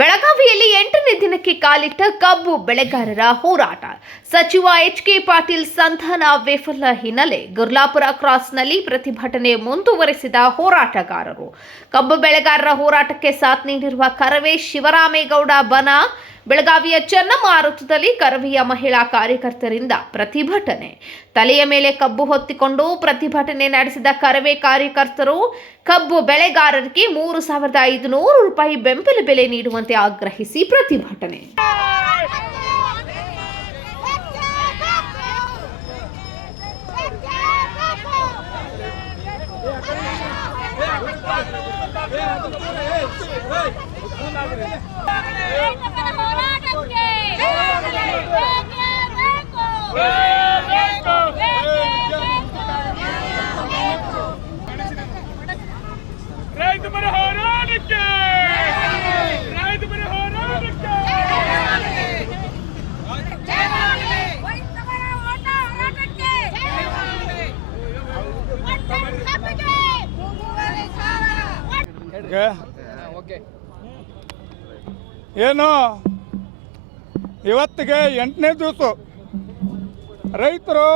ಬೆಳಗಾವಿಯಲ್ಲಿ ಎಂಟನೇ ದಿನಕ್ಕೆ ಕಾಲಿಟ್ಟ ಕಬ್ಬು ಬೆಳೆಗಾರರ ಹೋರಾಟ. ಸಚಿವ ಎಚ್ ಕೆ ಪಾಟೀಲ್ ಸಂಧಾನ ವಿಫಲ ಹಿನ್ನೆಲೆ ಗುರ್ಲಾಪುರ ಕ್ರಾಸ್ನಲ್ಲಿ ಪ್ರತಿಭಟನೆ ಮುಂದುವರೆಸಿದ ಹೋರಾಟಗಾರರು. ಕಬ್ಬು ಬೆಳೆಗಾರರ ಹೋರಾಟಕ್ಕೆ ಸಾಥ್ ನೀಡಿರುವ ಕರವೇ ಶಿವರಾಮೇಗೌಡ ಬನ ಬೆಳಗಾವಿಯ ಚನ್ನಮಾರುತದಲ್ಲಿ ಕರವಿಯ ಮಹಿಳಾ ಕಾರ್ಯಕರ್ತರಿಂದ ಪ್ರತಿಭಟನೆ. ತಲೆಯ ಮೇಲೆ ಕಬ್ಬು ಹೊತ್ತಿಕೊಂಡು ಪ್ರತಿಭಟನೆ ನಡೆಸಿದ ಕರವೇ ಕಾರ್ಯಕರ್ತರು, ಕಬ್ಬು ಬೆಳೆಗಾರರಿಗೆ ಮೂರು ಸಾವಿರದ ಐದುನೂರು ರೂಪಾಯಿ ಬೆಂಬಲ ಬೆಲೆ ನೀಡುವಂತೆ ಆಗ್ರಹಿಸಿ ಪ್ರತಿಭಟನೆ. ಏನು? ಇವತ್ತಿಗೆ ಎಂಟನೇ ದಿವಸ. ರೈತರು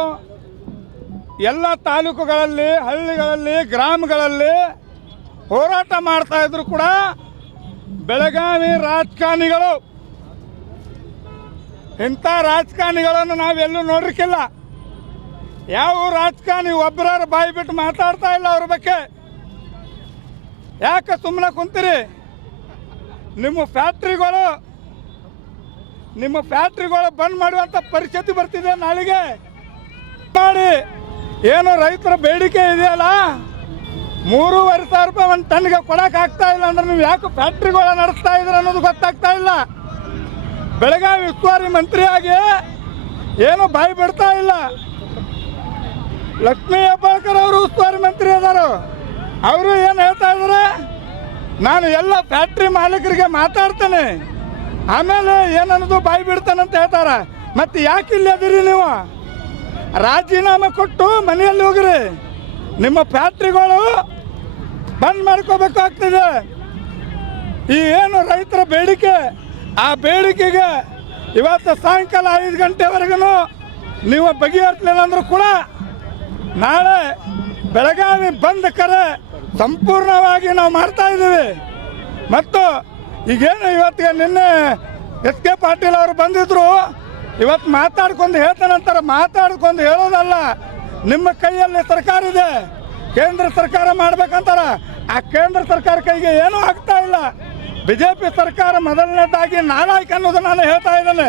ಎಲ್ಲ ತಾಲೂಕುಗಳಲ್ಲಿ, ಹಳ್ಳಿಗಳಲ್ಲಿ, ಗ್ರಾಮಗಳಲ್ಲಿ ಹೋರಾಟ ಮಾಡ್ತಾ ಇದ್ರು ಕೂಡ ಬೆಳಗಾವಿ ರಾಜಕಾರಣಿಗಳು. ಇಂಥ ರಾಜಕಾರಣಿಗಳನ್ನು ನಾವೆಲ್ಲೂ ನೋಡ್ರಿಕ್ಕಿಲ್ಲ ಯಾವ ರಾಜಕಾರಣಿ ಒಬ್ಬರ ಬಾಯಿ ಬಿಟ್ಟು ಮಾತಾಡ್ತಾ ಇಲ್ಲ ಅವ್ರ ಬಗ್ಗೆ? ಯಾಕೆ ಸುಮ್ಮನೆ ಕುಂತೀರಿ? ನಿಮ್ಮ ಫ್ಯಾಕ್ಟ್ರಿಗಳು ನಿಮ್ಮ ಫ್ಯಾಕ್ಟ್ರಿಗಳು ಬಂದ್ ಮಾಡುವಂಥ ಪರಿಸ್ಥಿತಿ ಬರ್ತಿದೆ ನಾಳೆಗೆ. ಮಾಡಿ. ಏನು ರೈತರ ಬೇಡಿಕೆ ಇದೆಯಲ್ಲ? ಮೂರುವರೆ ಸಾವಿರ ರೂಪಾಯಿ ಒಂದು ಟನ್ಗೆ ಕೊಡೋಕ್ಕಾಗ್ತಾ ಇಲ್ಲ ಅಂದ್ರೆ ನೀವು ಯಾಕೆ ಫ್ಯಾಕ್ಟ್ರಿಗಳ ನಡೆಸ್ತಾ ಇದ್ರೆ ಅನ್ನೋದು ಗೊತ್ತಾಗ್ತಾ ಇಲ್ಲ. ಬೆಳಗಾವಿ ಉಸ್ತುವಾರಿ ಮಂತ್ರಿಯಾಗಿ ಏನು ಬಾಯಿ ಬಿಡ್ತಾ ಇಲ್ಲ. ಲಕ್ಷ್ಮೀ ಹೆಬ್ಬಾಳ್ಕರ್ ಅವರು ಉಸ್ತುವಾರಿ ಮಂತ್ರಿ ಅದಾರು ಅವರು ಏನು ಹೇಳ್ತಾ ಇದ್ದಾರೆ ನಾನು ಎಲ್ಲ ಫ್ಯಾಕ್ಟ್ರಿ ಮಾಲೀಕರಿಗೆ ಮಾತಾಡ್ತೇನೆ. ಆಮೇಲೆ ಏನನ್ನೋದು ಬಾಯಿ ಬಿಡ್ತಾನೆ ಅಂತ ಹೇಳ್ತಾರ. ಮತ್ತೆ ಯಾಕೆ ಇಲ್ಲಿ ಅದಿರಿ ನೀವು? ರಾಜೀನಾಮೆ ಕೊಟ್ಟು ಮನೆಯಲ್ಲಿ ಹೋಗ್ರಿ. ನಿಮ್ಮ ಫ್ಯಾಕ್ಟ್ರಿಗಳು ಬಂದ್ ಮಾಡ್ಕೋಬೇಕಾಗ್ತದೆ. ಈ ಏನು ರೈತರ ಬೇಡಿಕೆ, ಆ ಬೇಡಿಕೆಗೆ ಇವತ್ತು ಸಾಯಂಕಾಲ ಐದು ಗಂಟೆವರೆಗೂ ನೀವು ಬಗೆಹರಿಸಲಿಲ್ಲ ಅಂದ್ರೂ ಕೂಡ ನಾಳೆ ಬೆಳಗಾವಿ ಬಂದ್ ಕರೆ ಸಂಪೂರ್ಣವಾಗಿ ನಾವು ಮಾಡ್ತಾ ಇದ್ದೀವಿ. ಮತ್ತು ಈಗೇನು ಇವತ್ತಿಗೆ ನಿನ್ನೆ ಎಸ್ ಕೆ ಪಾಟೀಲ್ ಅವರು ಬಂದಿದ್ರು, ಇವತ್ತು ಮಾತಾಡ್ಕೊಂಡು ಹೇಳ್ತಾನಂತಾರೆ ಮಾತಾಡ್ಕೊಂಡು ಹೇಳೋದಲ್ಲ, ನಿಮ್ಮ ಕೈಯಲ್ಲಿ ಸರ್ಕಾರ ಇದೆ, ಕೇಂದ್ರ ಸರ್ಕಾರ ಮಾಡ್ಬೇಕಂತಾರ. ಆ ಕೇಂದ್ರ ಸರ್ಕಾರ ಕೈಗೆ ಏನೂ ಆಗ್ತಾ ಇಲ್ಲ. ಬಿಜೆಪಿ ಸರ್ಕಾರ ಮೊದಲನೇದಾಗಿ ನಾಲಾಯ್ಕ ಅನ್ನೋದು ನಾನು ಹೇಳ್ತಾ ಇದ್ದೇನೆ.